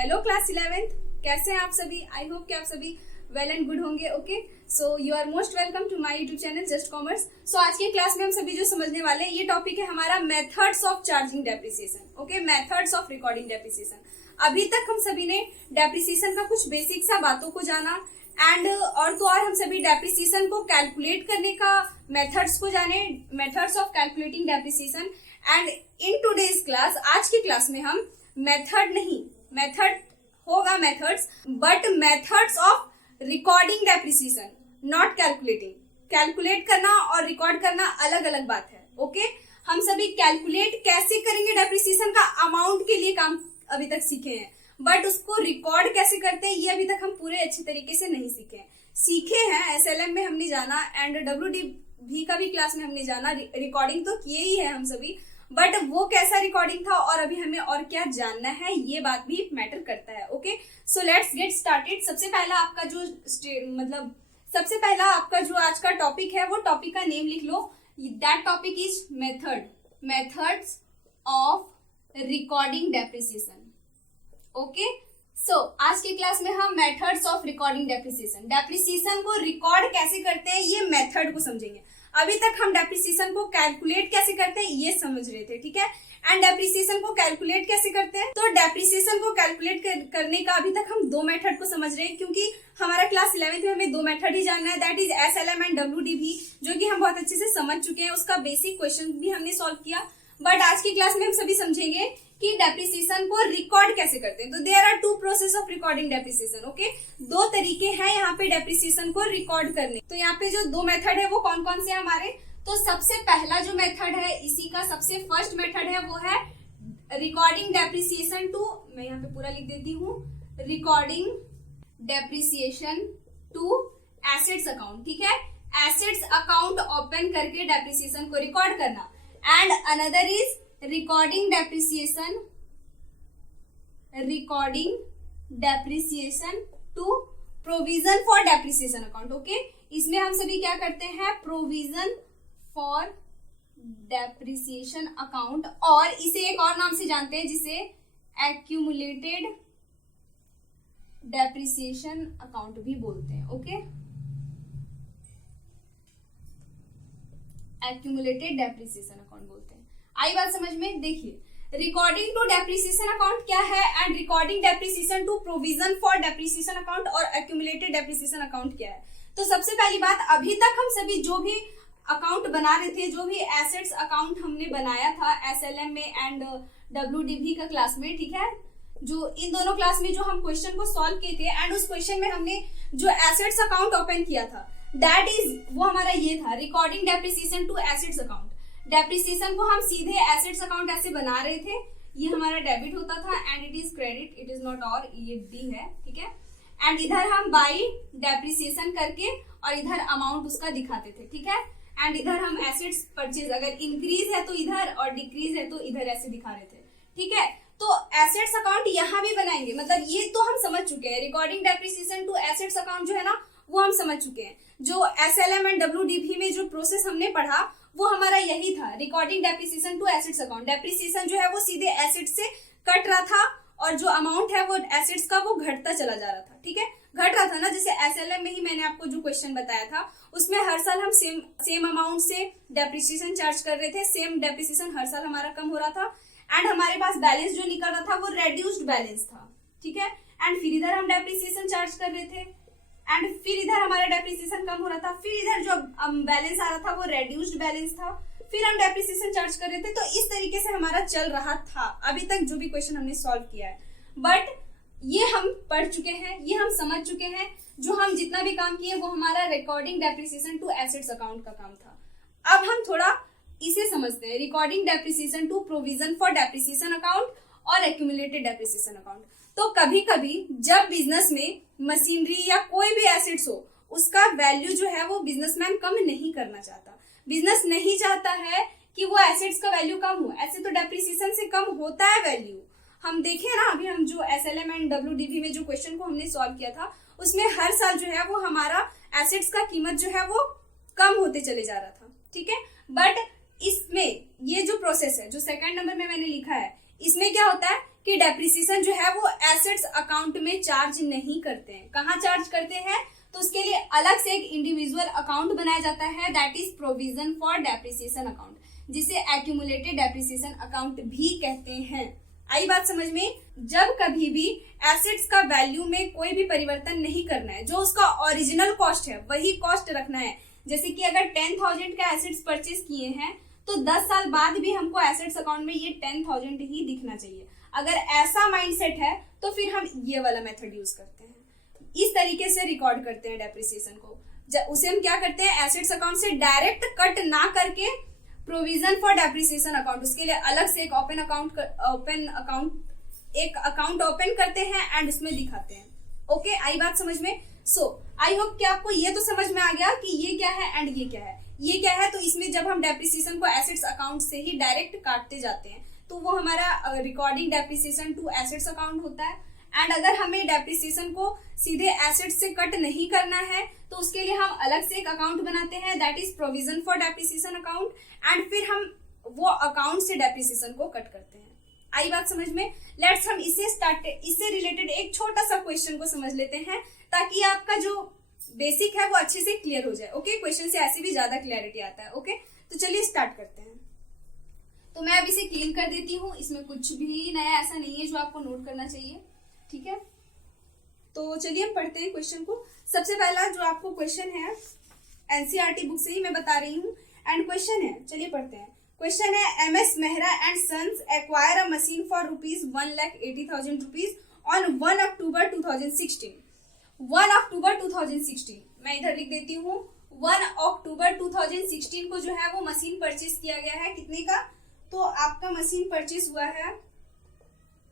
Hello class 11th, कैसे हैं आप सभी। आई होप कि आप सभी वेल एंड गुड होंगे। Okay, so you are most welcome to my YouTube channel just commerce. So आज की क्लास में हम सभी जो समझने वाले हैं, ये टॉपिक है हमारा methods of charging depreciation. Okay, methods of recording depreciation. अभी तक हम सभी ने डेप्रिसिएशन का कुछ बेसिक सा बातों को जाना एंड और तो और हम सभी डेप्रिसिएशन को कैलकुलेट करने का मेथड्स को जाने, methods of calculating depreciation. And in today's class, आज की क्लास में हम मेथड नहीं, मेथड होगा methods, but methods of recording depreciation, not calculating. Calculate करना और रिकॉर्ड करना अलग अलग बात है। ओके, हम सभी कैलकुलेट कैसे करेंगे डेप्रिसिएशन का अमाउंट के लिए काम अभी तक सीखे हैं, बट उसको रिकॉर्ड कैसे करते हैं ये अभी तक हम पूरे अच्छे तरीके से नहीं सीखे हैं। एसएलएम में हमने जाना एंड डब्ल्यूडीवी का भी क्लास में हमने जाना, रिकॉर्डिंग तो किए ही है हम सभी, बट वो कैसा रिकॉर्डिंग था और अभी हमें और क्या जानना है ये बात भी मैटर करता है। Okay, so let's get started. सबसे पहला आपका जो आज का टॉपिक है, वो टॉपिक का नेम लिख लो। That topic is methods of recording depreciation. Okay, so आज की क्लास में हम मेथड्स ऑफ रिकॉर्डिंग डेप्रिसिएशन को रिकॉर्ड कैसे करते हैं ये मेथड को समझेंगे। अभी तक हम डेप्रिसिएशन को कैलकुलेट कैसे करते हैं ये समझ रहे थे, ठीक है। एंड डेप्रिसिएशन को कैलकुलेट कैसे करते हैं, तो डेप्रिसिएशन को कैलकुलेट करने का अभी तक हम दो मेथड को समझ रहे हैं, क्योंकि हमारा क्लास 11th में हमें दो मेथड ही जानना है, that is SLM and WDV, जो कि हम बहुत अच्छे से समझ चुके हैं। उसका बेसिक क्वेश्चन भी हमने सॉल्व किया, बट आज की क्लास में हम सभी समझेंगे कि डेप्रिसिएशन को रिकॉर्ड कैसे करते हैं। तो there are two process of recording depreciation. Okay, दो तरीके हैं यहाँ पे डेप्रिसिएशन को रिकॉर्ड करने। तो यहाँ पे जो दो मेथड है वो कौन कौन से हैं हमारे, तो सबसे पहला जो मेथड है, इसी का सबसे फर्स्ट मेथड है, वो है रिकॉर्डिंग डेप्रिसिएशन टू, मैं यहाँ पे पूरा लिख देती हूँ, recording depreciation to assets account. ठीक है, एसेट्स अकाउंट ओपन करके डेप्रिसिएशन को रिकॉर्ड करना। And another is recording depreciation to provision for depreciation account. Okay, इसमें हम सभी क्या करते हैं, प्रोविजन फॉर डेप्रिसिएशन अकाउंट, और इसे एक और नाम से जानते हैं जिसे एक्यूमुलेटेड डेप्रिसिएशन अकाउंट भी बोलते हैं। ओके, एक्यूमुलेटेड डेप्रिसिएशन अकाउंट बोलते हैं। आई बात समझ में। देखिए, रिकॉर्डिंग टू डेप्रिसिएशन अकाउंट क्या है and recording depreciation to provision for depreciation account और एक्यूमुलेटेड डेप्रिसिएशन अकाउंट क्या है। तो सबसे पहली बात, अभी तक हम सभी जो भी अकाउंट बना रहे थे, जो भी एसेट्स अकाउंट हमने बनाया था एसएलएम में एंड डब्ल्यूडीवी का क्लास में, ठीक है, जो इन दोनों क्लास में जो हम क्वेश्चन को सॉल्व किए थे एंड उस क्वेश्चन में हमने जो एसेट्स अकाउंट ओपन किया था, दैट इज वो हमारा ये था, recording depreciation to assets account. Depreciation को हम सीधे एसेट्स अकाउंट ऐसे बना रहे थे, ये हमारा डेबिट होता था and it is credit, it is not, और ये डी है, ठीक है। एंड इधर हम बाई डेप्रिसिएशन करके और इधर अमाउंट उसका दिखाते थे, ठीक है। एंड इधर हम एसेट्स परचेज, अगर इंक्रीज है तो इधर और डिक्रीज है तो इधर ऐसे दिखा रहे थे, ठीक है। तो एसेट्स अकाउंट यहाँ भी बनाएंगे, मतलब ये तो हम समझ चुके हैं, recording depreciation to assets account जो है ना वो हम समझ चुके हैं। जो एसएलएम एंड डब्ल्यूडीवी में जो प्रोसेस हमने पढ़ा वो हमारा यही था, recording depreciation to assets account. Depreciation जो है वो सीधे एसेट्स से कट रहा था और जो अमाउंट है वो एसेट्स का वो घटता चला जा रहा था, ठीक है, घट रहा था ना। जैसे एसएलएम में ही मैंने आपको जो क्वेश्चन बताया था, उसमें हर साल हम सेम अमाउंट से डेप्रिसिएशन चार्ज कर रहे थे, सेम डेप्रिसिएशन हर साल हमारा कम हो रहा था एंड हमारे पास बैलेंस जो निकल रहा था वो रेड्यूस्ड बैलेंस था, ठीक है। एंड फिर इधर हम डेप्रिसिएशन चार्ज कर रहे थे एंड फिर इधर हमारा डेप्रिसिएशन कम हो रहा था, फिर इधर जो बैलेंस आ रहा था वो रेड्यूस्ड बैलेंस था, फिर हम डेप्रिसिएशन चार्ज कर रहे थे। तो इस तरीके से हमारा चल रहा था अभी तक जो भी क्वेश्चन हमने सॉल्व किया है, बट ये हम पढ़ चुके हैं, ये हम समझ चुके हैं। जो हम जितना भी काम किए वो हमारा recording depreciation to assets account का काम था। अब हम थोड़ा इसे समझते हैं, recording depreciation to provision for depreciation account और एक्यूमुलेटेड डेप्रिसिएशन अकाउंट। तो कभी कभी जब बिजनेस में मशीनरी या कोई भी एसेट्स हो, उसका वैल्यू जो है वो बिजनेसमैन कम नहीं करना चाहता। बिजनेस नहीं चाहता है कि वो एसेट्स का वैल्यू कम हो, ऐसे तो डेप्रिसिएशन से कम होता है वैल्यू। हम देखें ना, अभी हम जो एसएलएम एंड डब्ल्यूडीवी में जो क्वेश्चन को हमने सॉल्व किया था, उसमें हर साल जो है वो हमारा एसेट्स का कीमत जो है वो कम होते चले जा रहा था, ठीक है। बट इसमें ये जो प्रोसेस है, जो सेकंड नंबर में मैंने लिखा है, इसमें क्या होता है कि डेप्रिसिएशन जो है वो एसेट्स अकाउंट में चार्ज नहीं करते हैं। कहाँ चार्ज करते हैं? तो उसके लिए अलग से एक इंडिविजुअल अकाउंट बनाया जाता है, that is provision for depreciation account, जिसे एक्यूमुलेटेड डेप्रिसिएशन अकाउंट भी कहते हैं। आई बात समझ में? जब कभी भी एसेट्स का वैल्यू में कोई भी परिवर्तन नहीं करना है, जो उसका ओरिजिनल कॉस्ट है वही कॉस्ट रखना है। जैसे कि अगर 10,000 का एसेट्स परचेज किए हैं तो 10 साल बाद भी हमको एसेट्स अकाउंट में ये 10,000 ही दिखना चाहिए। अगर ऐसा माइंडसेट है तो फिर हम ये वाला मेथड यूज करते हैं, इस तरीके से रिकॉर्ड करते हैं डेप्रिसिएशन को। उसे हम क्या करते हैं, एसेट्स अकाउंट से डायरेक्ट कट ना करके प्रोविजन फॉर डेप्रिसिएशन अकाउंट, उसके लिए अलग से एक अकाउंट ओपन करते हैं एंड उसमें दिखाते हैं। ओके, आई बात समझ में? आई होप कि आपको ये तो समझ में आ गया कि ये क्या है एंड ये क्या है। ये क्या है, तो इसमें जब हम डेप्रिसिएशन को एसेट्स अकाउंट से ही डायरेक्ट काटते जाते हैं तो वो हमारा recording depreciation to assets account होता है। एंड अगर हमें डेप्रिसिएशन को सीधे एसेट्स से कट नहीं करना है तो उसके लिए हम अलग से एक अकाउंट बनाते हैं, that is provision for depreciation account, and फिर हम वो अकाउंट से डेप्रिसिएशन को कट करते हैं। आई बात समझ में? लेट्स हम इससे रिलेटेड एक छोटा सा क्वेश्चन को समझ लेते हैं ताकि आपका जो बेसिक है वो अच्छे से क्लियर हो जाए। ओके, क्वेश्चन से ऐसे भी ज्यादा क्लियरिटी आता है। ओके, तो चलिए स्टार्ट करते हैं। तो मैं अब इसे क्लीन कर देती हूँ, इसमें कुछ भी नया ऐसा नहीं है जो आपको नोट करना चाहिए। ठीक है, तो चलिए हम पढ़ते हैं क्वेश्चन को। सबसे पहला जो आपको क्वेश्चन है एनसीईआरटी बुक से ही मैं बता रही हूँ, एंड क्वेश्चन है, चलिए पढ़ते हैं। क्वेश्चन है, MS Mehra and sons acquire a machine for ₹1,80,000 on 1 October 2016। 1 October 2016, मैं इधर लिख देती हूँ। 1 अक्टूबर 2016 को जो है वो मशीन परचेज किया गया है। कितने का? तो आपका मशीन परचेज हुआ है,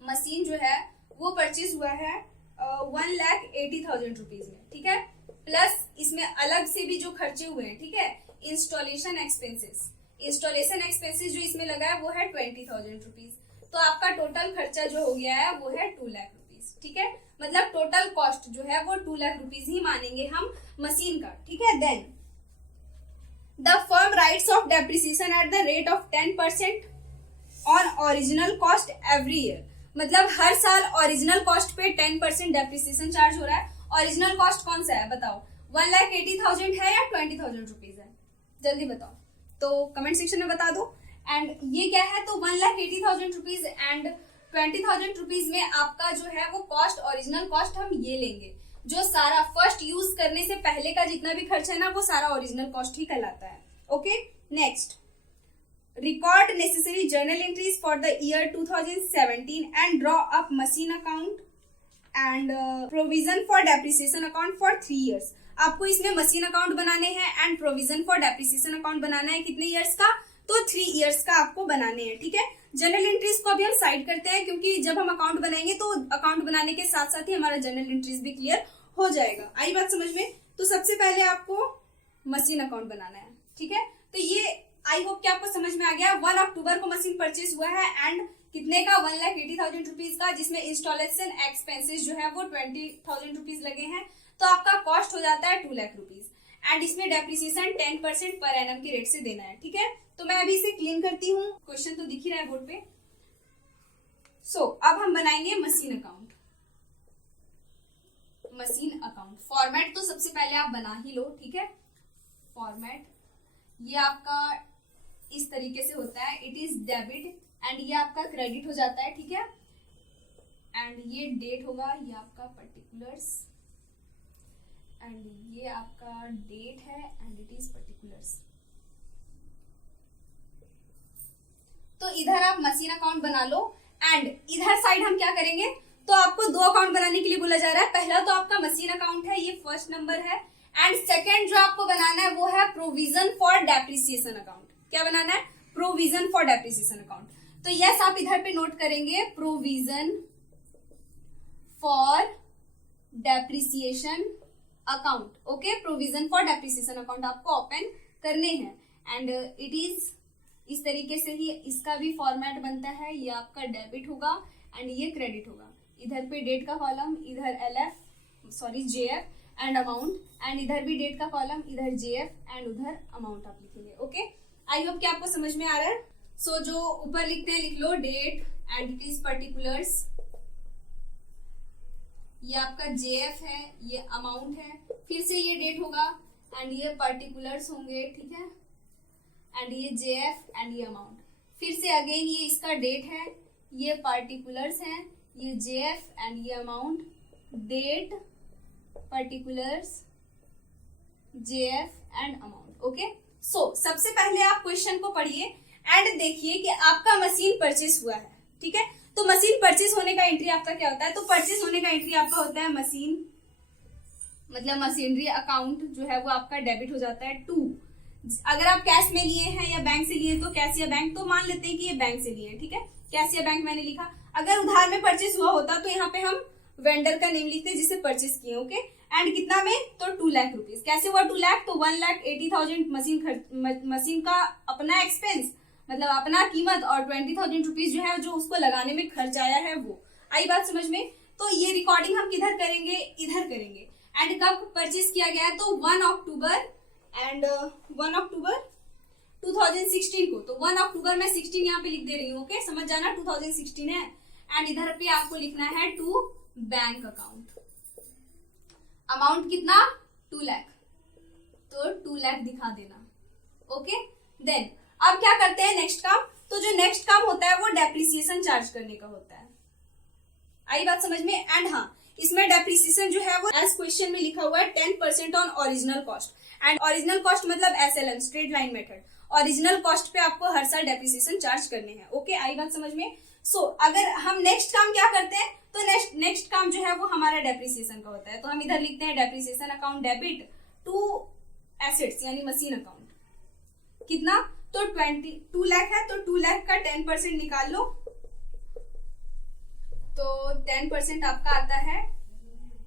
मशीन जो है वो परचेज हुआ है 1,80,000 में। ठीक है, प्लस इसमें अलग से भी जो खर्चे हुए हैं, ठीक है, इंस्टॉलेशन एक्सपेंसेस जो इसमें लगा है वो है 20,000 रुपीज। तो आपका टोटल खर्चा जो हो गया है वो है 2 लाख रुपीज। ठीक है, मतलब टोटल कॉस्ट जो है वो 2 लाख रुपीज ही मानेंगे हम मशीन का। ठीक है, then the firm writes off depreciation at the rate of 10% on original cost every year. मतलब हर साल ओरिजिनल कॉस्ट पे 10% डेप्रिसिएशन चार्ज हो रहा है। ओरिजिनल कॉस्ट कौन सा है बताओ? 1,80,000 है या 20,000 रुपीज है? जल्दी बताओ, तो कमेंट सेक्शन में बता दो। एंड ये क्या है, तो 1,80,000 रुपीज एंड 20,000 रुपीज में आपका जो है वो कॉस्ट, ओरिजिनल कॉस्ट हम ये लेंगे। जो सारा फर्स्ट यूज करने से पहले का जितना भी खर्च है ना वो सारा ओरिजिनल कॉस्ट ही कहलाता है। Okay, next, record necessary journal entries for the year 2017 and draw up machine account and provision for depreciation account for 3 years। आपको इसमें मशीन अकाउंट बनाने हैं and provision for depreciation account बनाना है। कितने इयर्स का? तो 3 इयर्स का आपको बनाने हैं। ठीक है, जर्नल एंट्रीज को अभी हम साइड करते हैं क्योंकि जब हम अकाउंट बनाएंगे तो अकाउंट बनाने के साथ साथ ही हमारा जर्नल एंट्रीज भी क्लियर हो जाएगा। आई बात समझ में? तो सबसे पहले आपको मशीन अकाउंट बनाना है। ठीक है, तो ये आई होप कि आपको समझ में आ गया। 1 अक्टूबर को मशीन परचेज हुआ है एंड कितने का? 1,80,000 रुपीज का, जिसमें इंस्टॉलेशन एक्सपेंसेस जो है वो 20,000 रुपीज लगे हैं। तो आपका कॉस्ट हो जाता है 2 लाख रुपीज एंड इसमें डेप्रिसिएशन 10% पर एनम की रेट से देना है। ठीक है, तो मैं अभी इसे क्लीन करती हूँ। क्वेश्चन तो दिख ही रहा है बोर्ड पे। अब हम बनाएंगे machine account. Machine account format तो सबसे पहले आप बना ही लो। ठीक है, फॉर्मेट ये आपका इस तरीके से होता है, इट इज डेबिट एंड ये आपका क्रेडिट हो जाता है। ठीक है, एंड ये डेट होगा, ये आपका पर्टिकुलर्स एंड ये आपका डेट है एंड इट इज पर्टिकुलर्स। तो इधर आप मशीन अकाउंट बना लो एंड इधर साइड हम क्या करेंगे, तो आपको 2 अकाउंट बनाने के लिए बोला जा रहा है। पहला तो आपका मशीन अकाउंट है, ये फर्स्ट नंबर है, एंड सेकेंड जो आपको बनाना है वो है प्रोविजन फॉर डेप्रिसिएशन अकाउंट। क्या बनाना है? Provision for depreciation account. तो यस आप इधर पे नोट करेंगे provision for depreciation account. Okay, provision for depreciation account आपको ओपन करने हैं एंड इट इज इस तरीके से ही इसका भी फॉर्मेट बनता है। ये आपका डेबिट होगा एंड ये क्रेडिट होगा। इधर पे डेट का कॉलम, इधर जेएफ एंड अमाउंट, एंड इधर भी डेट का कॉलम, इधर जेएफ एंड उधर अमाउंट आप लिखेंगे। ओके, आई होप कि आपको समझ में आ रहा है। सो जो ऊपर लिखते हैं लिख लो, डेट, एंटिटीज, पर्टिकुलर्स, ये आपका जेएफ है, ये अमाउंट है, फिर से ये डेट होगा एंड ये पर्टिकुलर्स होंगे, ठीक है, एंड ये जेएफ एंड ये अमाउंट, फिर से अगेन ये इसका डेट है, ये पर्टिकुलर्स है, ये जेएफ एंड ये amount, date, particulars, JF and amount. Okay, so सबसे पहले आप क्वेश्चन को पढ़िए एंड देखिए कि आपका मशीन परचेस हुआ है, ठीक है। तो मशीन परचेस होने का एंट्री आपका क्या होता है? तो परचेस होने का एंट्री आपका होता है मशीन, मतलब मशीनरी अकाउंट जो है वो आपका डेबिट हो जाता है टू, अगर आप कैश में लिए हैं या बैंक से लिए तो कैश या बैंक, तो मान लेते हैं कि ये बैंक से लिए हैं, ठीक है, कैश या बैंक मैंने लिखा। अगर उधार में परचेस हुआ होता तो यहाँ पे हम वेंडर का नेम लिखते हैं जिसे परचेस किए, ओके। एंड कितना में? तो 2 लाख रुपीज। कैसे हुआ 2 लाख? तो 1,80,000 मशीन का अपना एक्सपेंस, मतलब अपना कीमत, और 20,000 रुपीज जो है जो उसको लगाने में खर्च आया है वो। आई बात समझ में? तो ये रिकॉर्डिंग हम किधर करेंगे? इधर करेंगे। एंड कब परचेस किया गया है? तो 1 अक्टूबर एंड 1 अक्टूबर 2016 को। तो 1 अक्टूबर में 16 यहाँ पे लिख दे रही हूँ, ओके, समझ जाना 2016 है। एंड इधर पे आपको लिखना है टू बैंक अकाउंट। अमाउंट कितना? 2 लाख, तो 2 लाख दिखा देना, ओके। देन अब क्या करते हैं नेक्स्ट काम? तो जो नेक्स्ट काम होता है वो डेप्रिसिएशन चार्ज करने का होता है। आई बात समझ में? एंड हाँ, इसमें डेप्रिसिएशन जो है वो एज क्वेश्चन में लिखा हुआ है 10% on original cost. And original cost मतलब SLM, straight line method. Original cost पे आपको हर साल डेप्रिसिएशन चार्ज करने हैं, ओके। आई बात समझ में? सो अगर हम नेक्स्ट काम क्या करते हैं? तो नेक्स्ट काम जो है वो हमारा डेप्रिसिएशन का होता है। तो हम इधर लिखते हैं depreciation account debit to assets यानी मशीन अकाउंट। कितना? तो 2 लाख है, तो 2 लाख का 10% निकाल लो, तो 10% आपका आता है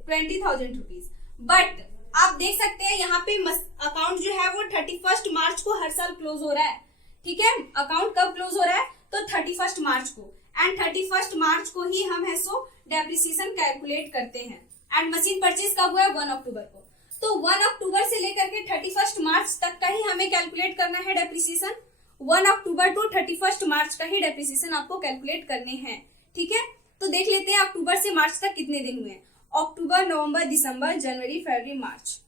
20,000 रुपीज। बट आप देख सकते हैं यहाँ पे अकाउंट जो है वो 31 मार्च को हर साल क्लोज हो रहा है, ठीक है। अकाउंट कब क्लोज हो रहा है? तो 31 मार्च को। एंड 31 मार्च को ही हम है सो डेप्रिसिएशन कैलकुलेट करते हैं। एंड मशीन परचेज कब हुआ है? 1 अक्टूबर को। तो 1 अक्टूबर से लेकर के 31 मार्च तक का ही हमें कैलकुलेट करना है डेप्रिसिएशन। 1 अक्टूबर टू 31 मार्च का ही डेप्रिसिएशन आपको कैलकुलेट करने हैं, ठीक है। तो देख लेते हैं अक्टूबर से मार्च तक कितने दिन हुए हैं। अक्टूबर, नवंबर, दिसंबर, जनवरी, फरवरी, मार्च,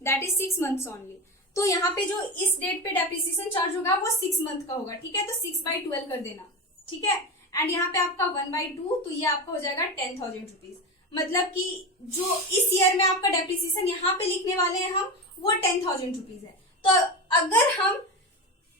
दैट इज 6 मंथ्स ओनली। तो यहाँ पे जो इस डेट पे डेप्रिसिएशन चार्ज होगा वो 6 मंथ का होगा, ठीक है। तो 6/12 कर देना, ठीक है। एंड यहाँ पे आपका 1/2, तो ये आपका हो जाएगा 10,000 रुपीज। मतलब कि जो इस ईयर में आपका डेप्रिसिएशन यहाँ पे लिखने वाले हैं हम, वो 10,000 रुपीज है। तो अगर हम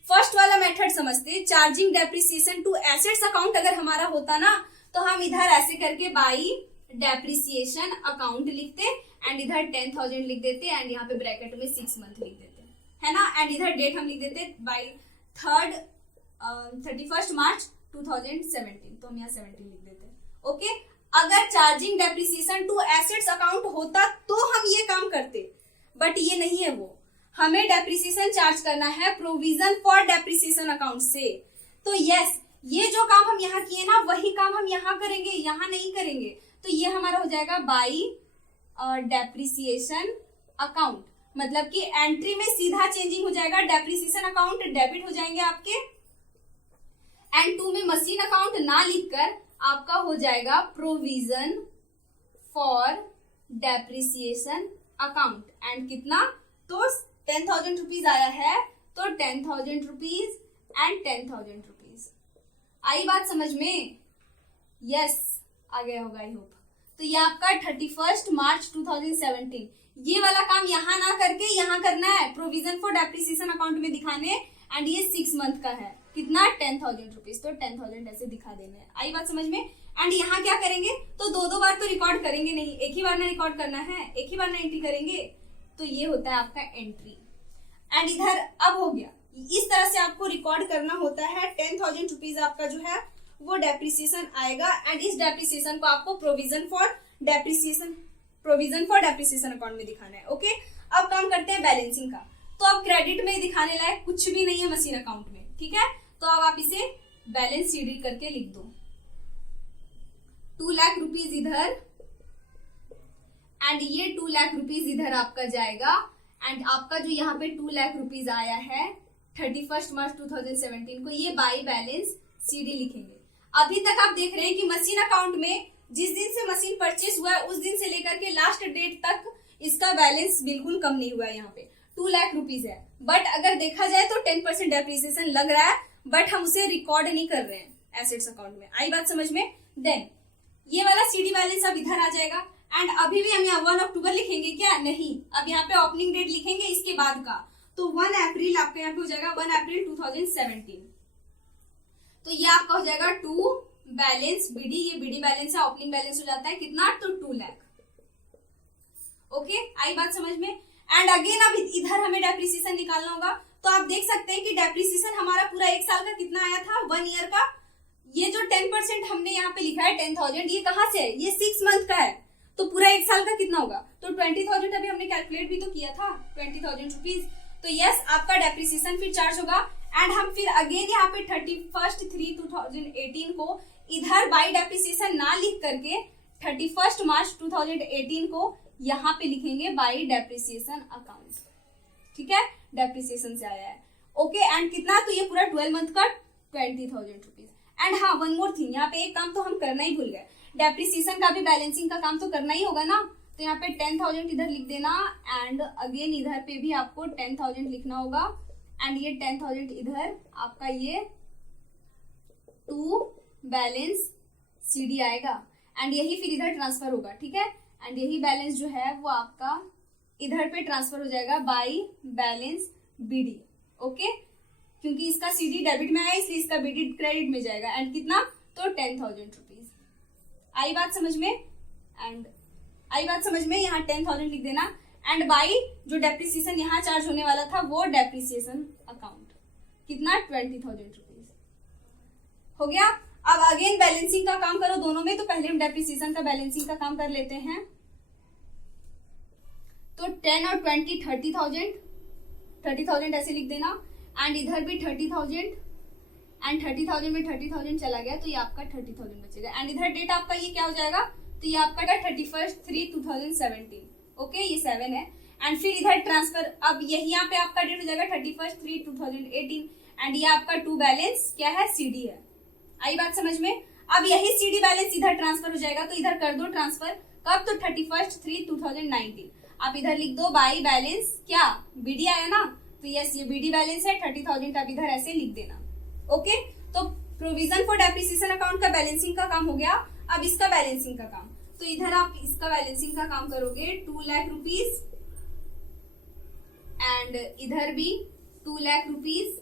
फर्स्ट वाला मेथड समझते, charging depreciation to assets account अगर हमारा होता ना, तो हम इधर ऐसे करके बाई डेप्रिसिएशन अकाउंट लिखते एंड इधर 10,000 लिख देते एंड यहाँ पे ब्रैकेट में 6 मंथ लिख देते, है ना। एंड इधर डेट हम लिख देते बाई 31 मार्च 2017, तो हम यहाँ 17 लिख देते, ओके। अगर charging depreciation to assets account होता तो हम ये काम करते, बट ये नहीं है वो। हमें डेप्रिसिएशन चार्ज करना है प्रोविजन फॉर डेप्रिसिएशन अकाउंट से। तो यस, ये जो काम हम यहाँ किए ना वही काम हम यहाँ करेंगे, यहाँ नहीं करेंगे। तो ये हमारा हो जाएगा बाई डेप्रिसिएशन अकाउंट, मतलब कि एंट्री में सीधा चेंजिंग हो जाएगा, डेप्रिसिएशन अकाउंट डेबिट हो जाएंगे आपके। एंड 2 में मशीन अकाउंट ना लिखकर आपका हो जाएगा provision for depreciation account. And कितना? तो 10,000 रुपीज आया है, तो 10,000 रुपीज एंड 10,000 रुपीज। आई बात समझ में? यस, आ गया होगा आई होप। तो ये आपका 31 मार्च 2017, ये वाला काम यहाँ ना करके यहाँ करना है, प्रोविजन फॉर डेप्रिसिएशन अकाउंट में दिखाने। एंड ये 6 मंथ का है, कितना? 10,000 रुपीज, तो 10,000 ऐसे दिखा देना है। आई बात समझ में? एंड यहाँ क्या करेंगे? तो 2 बार तो रिकॉर्ड करेंगे नहीं, एक ही बार ना रिकॉर्ड करना है, एक ही बार ना एंट्री करेंगे। तो ये होता है आपका एंट्री। एंड इधर अब हो गया, इस तरह से आपको रिकॉर्ड करना होता है। 10,000 रुपीज आपका जो है वो डेप्रिसिएशन आएगा। एंड इस डेप्रिसिएशन को आपको प्रोविजन फॉर डेप्रिसिएशन अकाउंट में दिखाना है, ओके। अब काम करते हैं बैलेंसिंग का। तो अब क्रेडिट में दिखाने लायक कुछ भी नहीं है मशीन अकाउंट में, ठीक है। तो अब आप इसे बैलेंस शीट करके लिख दो। 2 लाख रुपीज इधर एंड ये 2 लाख रुपीज इधर आपका जाएगा। एंड आपका जो यहाँ पे 2 लाख रुपीज आया है 31 मार्च 2017 को ये बाई बैलेंस सीडी लिखेंगे। अभी तक आप देख रहे हैं कि मशीन अकाउंट में जिस दिन से मशीन परचेस हुआ है उस दिन से लेकर के लास्ट डेट तक इसका बैलेंस बिल्कुल कम नहीं हुआ है। यहाँ पे 2 लाख रुपीज है, बट अगर देखा जाए तो 10% डेप्रिसिएशन लग रहा है, बट हम उसे रिकॉर्ड नहीं कर रहे हैं एसेट्स अकाउंट में। आई बात समझ में? देन ये वाला सीडी बैलेंस अब इधर आ जाएगा। एंड अभी भी हम यहाँ 1 अक्टूबर लिखेंगे क्या? नहीं, अब यहाँ पे ओपनिंग डेट लिखेंगे इसके बाद का, तो 1 अप्रैल आपका यहाँ पे हो जाएगा 1 अप्रैल 2017। तो ये आपका हो जाएगा 2 बैलेंस बीडी, ये बीडी बैलेंस है, ओपनिंग बैलेंस हो जाता है कितना? तो 2 लाख। ओके, आई बात समझ में? एंड अगेन अब इधर हमें डेप्रिसिएशन निकालना होगा, तो आप देख सकते हैं कि डेप्रिसिएशन हमारा पूरा 1 साल का कितना आया था? 1 ईयर का। ये जो 10% हमने यहाँ पे लिखा है 10,000, ये कहाँ से है? ये 6 मंथ का है, तो पूरा 1 साल का कितना होगा? तो 20,000 अभी हमने कैलकुलेट भी तो किया था, 20,000 रुपीज। तो यस, आपका डेप्रिसिएशन फिर चार्ज होगा। एंड हम फिर अगेन यहाँ पे 31/3/2018 को इधर बाई डेप्रिसिएशन ना लिख करके 31 मार्च 2018 को यहाँ पे लिखेंगे बाई डेप्रिसिएशन अकाउंट। ठीक है, डेप्रिसिएशन से आया है। ओके, एंड कितना? तो ये पूरा 12 मंथ का 20,000 रुपीज। एंड हाँ, वन मोर थिंग, यहाँ पे एक काम तो हम करना ही भूल गए, डेप्रिसिएशन का भी बैलेंसिंग का काम तो करना ही होगा ना। तो यहाँ पे 10,000 इधर लिख देना, एंड अगेन इधर पे भी आपको 10,000 लिखना होगा। एंड ये 10,000 इधर आपका ये 2 बैलेंस सीडी आएगा, एंड यही फिर इधर ट्रांसफर होगा। ठीक है, एंड यही बैलेंस जो है वो आपका इधर पे ट्रांसफर हो जाएगा बाई बैलेंस बीडी। ओके, क्योंकि इसका सीडी डेबिट में आया इसलिए इसका बीडी क्रेडिट में जाएगा। एंड कितना? तो 10,000 रुपीज। आई बात समझ में? एंड आई बात समझ में? यहाँ 10,000 लिख देना। एंड बाई जो डेप्रिसिएशन यहाँ चार्ज होने वाला था वो डेप्रिसिएशन अकाउंट कितना? 20,000 रुपीज। हो गया। अब अगेन बैलेंसिंग का काम करो दोनों में, तो पहले हम डेप्रिसिएशन का बैलेंसिंग का काम कर लेते हैं। तो 10 और 20 30,000 ऐसे लिख देना। एंड इधर भी 30,000, एंड 30,000 में 30,000 चला गया तो ये आपका 30,000 बचेगा। एंड इधर डेट आपका ये क्या हो जाएगा? तो ये आपका 31/3/2017। ओके, ये 7 है। एंड फिर इधर ट्रांसफर, अब यही यहाँ पे आपका डेट हो जाएगा 31/3/2018। एंड ये आपका 2 बैलेंस क्या है? सीडी है। आई बात समझ में? अब यही सीडी बैलेंस इधर ट्रांसफर हो जाएगा, तो इधर कर दो ट्रांसफर। कब? तो 31/3/2019। आप इधर लिख दो बाई बैलेंस क्या? बीडी आया ना, तो यस ये बीडी बैलेंस है 30,000, आप इधर ऐसे लिख देना। ओके, तो प्रोविजन फॉर डेप्रिसिएशन अकाउंट का बैलेंसिंग का काम हो गया। अब इसका बैलेंसिंग का काम, तो इधर आप इसका बैलेंसिंग का काम करोगे 2 लाख रुपीज, एंड इधर भी 2 लाख रुपीज।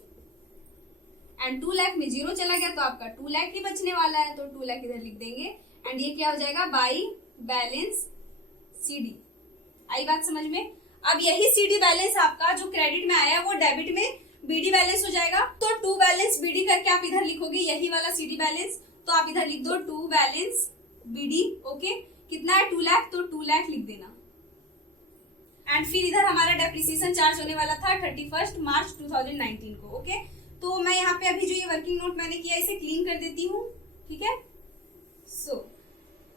एंड 2 लाख में 0 चला गया तो आपका 2 लाख ही बचने वाला है, तो 2 लाख इधर लिख देंगे। एंड ये क्या हो जाएगा? By balance CD. आई बात समझ में? अब यही सीडी बैलेंस आपका जो क्रेडिट में आया है वो डेबिट में बीडी बैलेंस हो जाएगा। तो 2 बैलेंस बीडी करके आप इधर लिखोगे यही वाला सीडी बैलेंस, तो आप इधर लिख दो 2 बैलेंस बीडी। ओके, कितना है? 2 लाख, तो 2 लाख लिख देना। एंड फिर इधर हमारा डेप्रिसिएशन चार्ज होने वाला था 31 मार्च 2019 को। ओके, तो मैं यहाँ पे अभी जो ये वर्किंग नोट मैंने किया इसे क्लीन कर देती हूँ। ठीक है,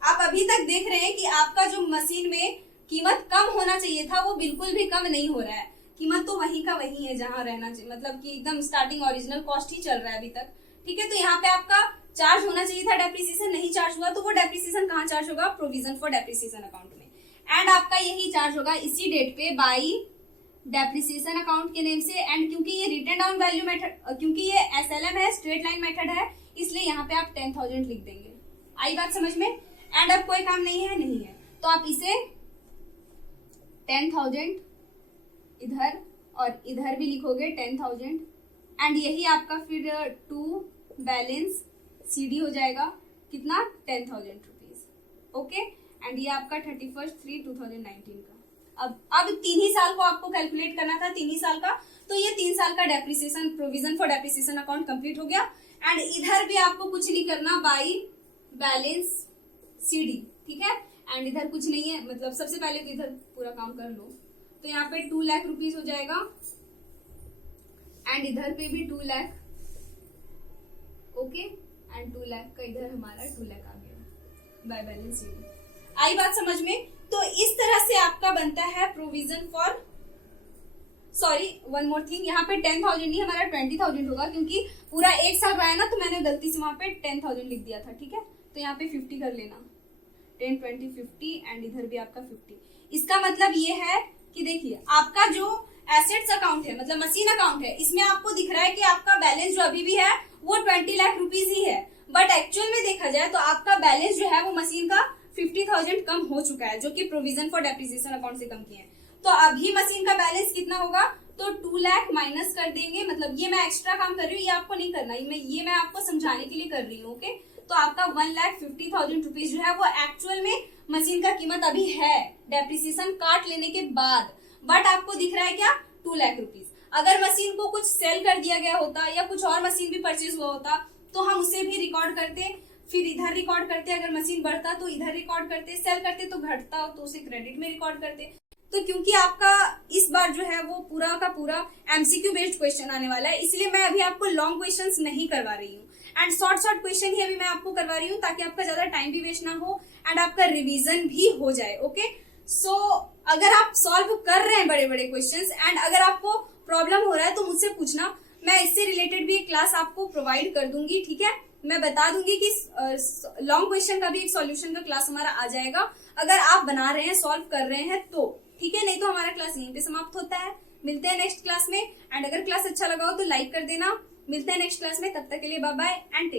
आप अभी तक देख रहे हैं कि आपका जो मशीन में कीमत कम होना चाहिए था वो बिल्कुल भी कम नहीं हो रहा है। कीमत तो वहीं का वहीं है जहां रहना चाहिए, मतलब कि एकदम स्टार्टिंग ओरिजिनल कॉस्ट ही चल रहा है अभी तक। ठीक है, तो यहाँ पे आपका चार्ज होना चाहिए था, डेप्रिसिएशन नहीं चार्ज हुआ, तो वो डेप्रिसिएशन कहाँ चार्ज होगा? प्रोविजन फॉर डेप्रिसिएशन अकाउंट में। एंड आपका यही चार्ज होगा इसी डेट पे बाई डेप्रिसिएशन अकाउंट के नेम से। एंड क्योंकि ये रिटन डाउन वैल्यू मेथड, क्योंकि ये SLM है, स्ट्रेट लाइन मेथड है, इसलिए यहाँ पे आप 10,000 लिख देंगे। आई बात समझ में? एंड अब कोई काम नहीं है, नहीं है, तो आप इसे 10,000 इधर और इधर भी लिखोगे 10,000। एंड यही आपका फिर 2 बैलेंस सीडी हो जाएगा कितना? 10,000 रुपीज। ओके, एंड ये आपका 31/3/2019 का। अब 3 ही साल को आपको कैलकुलेट करना था, 3 ही साल का, तो ये 3 साल का depreciation provision for depreciation account complete हो गया। एंड इधर भी आपको कुछ नहीं करना, बाई बैलेंस सीडी। ठीक है, एंड इधर कुछ नहीं है, मतलब सबसे पहले तो इधर पूरा काम कर लो। तो यहाँ पे 2 लाख रुपीज हो जाएगा, एंड इधर पे भी 2 लाख। ओके, एंड 2 लाख का इधर हमारा 2 लाख आ गया बाय बैलेंस सीडी। आई बात समझ में? तो इस तरह से आपका बनता है provision for sorry one more thing, यहाँ पे 10,000 नहीं हमारा 20,000 होगा, क्योंकि पूरा एक साल रहा है ना, तो मैंने गलती से वहां पे 10,000 लिख दिया था, ठीक है। तो यहाँ पे 50 कर लेना, 10, 20, 50 एंड इधर भी आपका 50। इसका मतलब ये है कि देखिए आपका जो एसेट्स अकाउंट है, मतलब मशीन अकाउंट है, इसमें आपको दिख रहा है कि आपका बैलेंस जो अभी भी है वो 20 लाख रुपीज ही है, बट एक्चुअल में देखा जाए तो आपका बैलेंस जो है वो मशीन का 50,000 कम हो चुका है, जो कि प्रोविजन फॉर डेप्रिसिएशन अकाउंट से कम किए हैं। तो अभी मशीन का बैलेंस कितना होगा, तो 2 लाख माइनस कर देंगे, मतलब ये मैं एक्स्ट्रा काम कर रही हूँ, ये आपको नहीं करना, ये मैं आपको समझाने के लिए कर रही हूँ, ओके। तो आपका 1,50,000 रुपीज जो है वो एक्चुअल में मशीन का कीमत अभी है डेप्रिसिएशन काट लेने के बाद, बट आपको दिख रहा है क्या 2 लाख रुपीज। अगर मशीन को कुछ सेल कर दिया गया होता या कुछ और मशीन भी परचेज हुआ होता तो हम उसे भी रिकॉर्ड करते, फिर इधर रिकॉर्ड करते, अगर मशीन बढ़ता तो इधर रिकॉर्ड करते, सेल करते तो घटता तो उसे क्रेडिट में रिकॉर्ड करते। तो क्योंकि आपका इस बार जो है वो पूरा का पूरा एमसीक्यू बेस्ड क्वेश्चन आने वाला है, इसलिए मैं अभी आपको लॉन्ग क्वेश्चंस नहीं करवा रही हूँ एंड शॉर्ट क्वेश्चन ही अभी मैं आपको करवा रही हूँ, ताकि आपका ज्यादा टाइम भी वेस्ट ना हो एंड आपका रिवीजन भी हो जाए, ओके। सो अगर आप सॉल्व कर रहे हैं बड़े बड़े क्वेश्चंस एंड अगर आपको प्रॉब्लम हो रहा है तो मुझसे पूछना, मैं इससे रिलेटेड भी एक क्लास आपको प्रोवाइड कर दूंगी, ठीक है। मैं बता दूंगी कि लॉन्ग क्वेश्चन का भी एक सॉल्यूशन का क्लास हमारा आ जाएगा, अगर आप बना रहे हैं सॉल्व कर रहे हैं तो, ठीक है। नहीं तो हमारा क्लास यहीं पे समाप्त होता है। मिलते हैं नेक्स्ट क्लास में एंड अगर क्लास अच्छा लगा हो तो लाइक कर देना। मिलते हैं नेक्स्ट क्लास में, तब तक के लिए बाय बाय एंड टेक